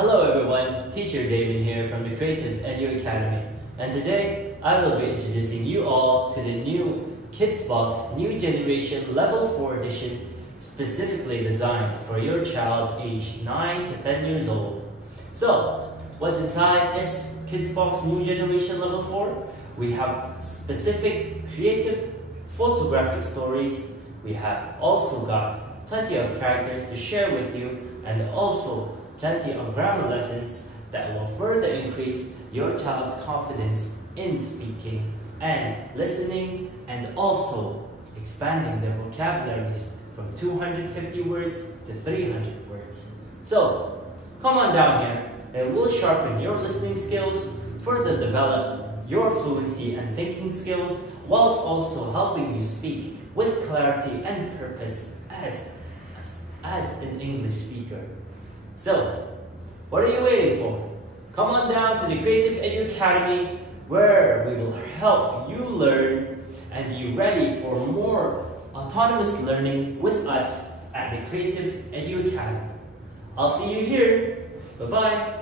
Hello everyone, Teacher Damon here from the Creative Edu Academy, and today I will be introducing you all to the new KidsBox New Generation Level 4 edition, specifically designed for your child aged 9 to 10 years old. So, what's inside this KidsBox New Generation Level 4? We have specific creative photographic stories. We have also got plenty of characters to share with you, and also plenty of grammar lessons that will further increase your child's confidence in speaking and listening, and also expanding their vocabularies from 250 words to 300 words. So, come on down here and we'll sharpen your listening skills, further develop your fluency and thinking skills, whilst also helping you speak with clarity and purpose as an English speaker. So, what are you waiting for? Come on down to the Creative Edu Academy, where we will help you learn and be ready for more autonomous learning with us at the Creative Edu Academy. I'll see you here. Bye-bye.